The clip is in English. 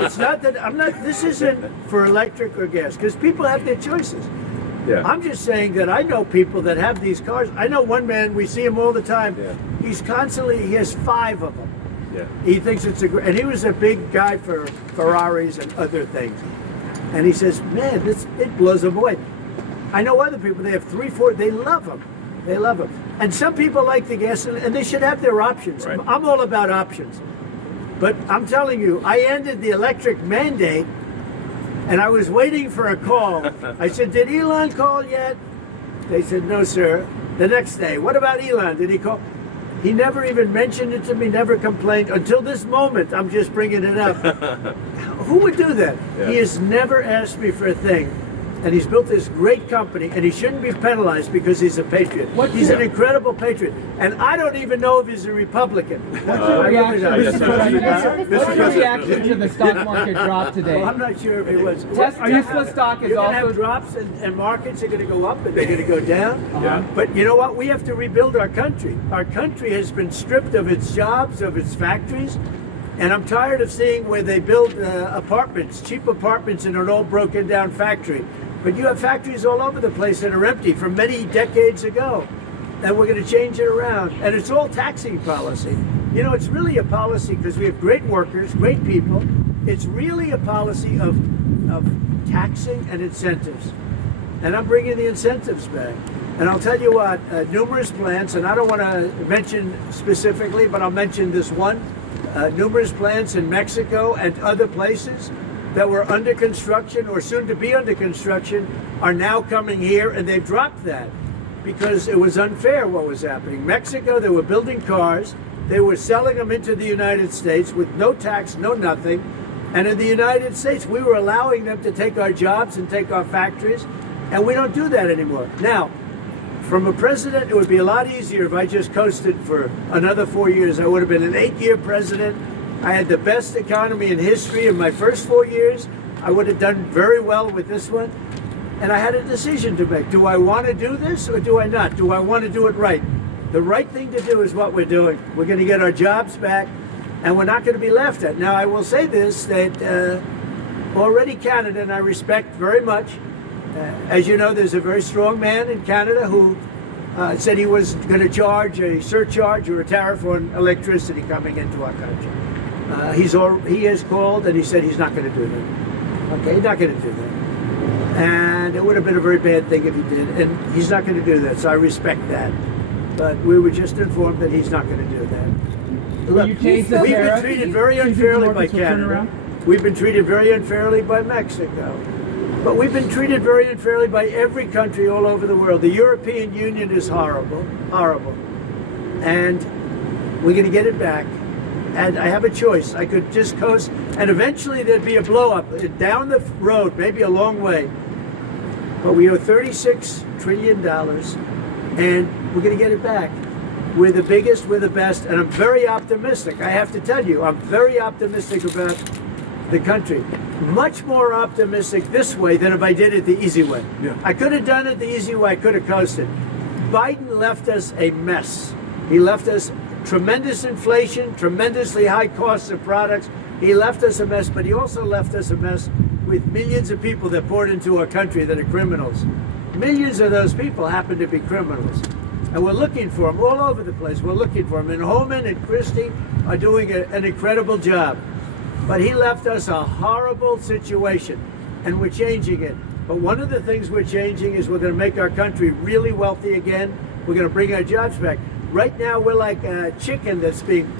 It's not that I'm not. This isn't for electric or gas because people have their choices. Yeah. I'm just saying that I know people that have these cars. I know one man. We see him all the time. Yeah. He's constantly. He has 5 of them. Yeah. He thinks it's a great. And he was a big guy for Ferraris and other things. And he says, "Man, it blows him away." I know other people. They have 3, 4. They love them. They love them. And some people like the gas, and they should have their options. Right. I'm all about options. But I'm telling you, I ended the electric mandate, and I was waiting for a call. I said, "Did Elon call yet?" They said, "No, sir." The next day, "What about Elon? Did he call?" He never even mentioned it to me, never complained. Until this moment, I'm just bringing it up. Who would do that? Yeah. He has never asked me for a thing. And he's built this great company, and he shouldn't be penalized because he's a patriot. He's an incredible patriot. And I don't even know if he's a Republican. What's your reaction, I guess Mr. so. President? What's your reaction to the stock market drop today? Well, I'm not sure if it was. Tesla stock is You're going to also have drops, and markets are going to go up, and they're going to go down. Yeah. But you know what? We have to rebuild our country. Our country has been stripped of its jobs, of its factories. And I'm tired of seeing where they build apartments, cheap apartments in an old broken down factory. But you have factories all over the place that are empty from many decades ago. And we're going to change it around. And it's all taxing policy. You know, it's really a policy because we have great workers, great people. It's really a policy of taxing and incentives. And I'm bringing the incentives back. And I'll tell you what, numerous plants, and I don't want to mention specifically, but I'll mention this one. Numerous plants in Mexico and other places that were under construction or soon to be under construction are now coming here, and they've dropped that because it was unfair what was happening. Mexico, they were building cars, they were selling them into the United States with no tax, no nothing, and in the United States we were allowing them to take our jobs and take our factories, and we don't do that anymore. Now, from a president, it would be a lot easier if I just coasted for another 4 years. I would have been an 8-year president. I had the best economy in history in my first 4 years. I would have done very well with this one. And I had a decision to make. Do I want to do this or do I not? Do I want to do it right? The right thing to do is what we're doing. We're going to get our jobs back, and we're not going to be laughed at. Now, I will say this, that already Canada, and I respect very much, as you know, there's a very strong man in Canada who said he was going to charge a surcharge or a tariff on electricity coming into our country. He has called and he said he's not going to do that. Okay, he's not going to do that. And it would have been a very bad thing if he did. And he's not going to do that, so I respect that. But we were just informed that he's not going to do that. Look, we've been treated very unfairly by Canada. We've been treated very unfairly by Mexico. But we've been treated very unfairly by every country all over the world. The European Union is horrible, horrible. And we're going to get it back. And I have a choice. I could just coast, and eventually there'd be a blow up down the road, maybe a long way. But we owe $36 trillion, and we're going to get it back. We're the biggest, we're the best, and I'm very optimistic. I have to tell you, I'm very optimistic about the country. Much more optimistic this way than if I did it the easy way. Yeah. I could have done it the easy way, I could have coasted. Biden left us a mess. He left us tremendous inflation, tremendously high costs of products. He left us a mess, but he also left us a mess with millions of people that poured into our country that are criminals. Millions of those people happen to be criminals. And we're looking for them all over the place. We're looking for them. And Holman and Christie are doing an incredible job. But he left us a horrible situation, and we're changing it. But one of the things we're changing is we're going to make our country really wealthy again. We're going to bring our jobs back. Right now, we're like a chicken that's being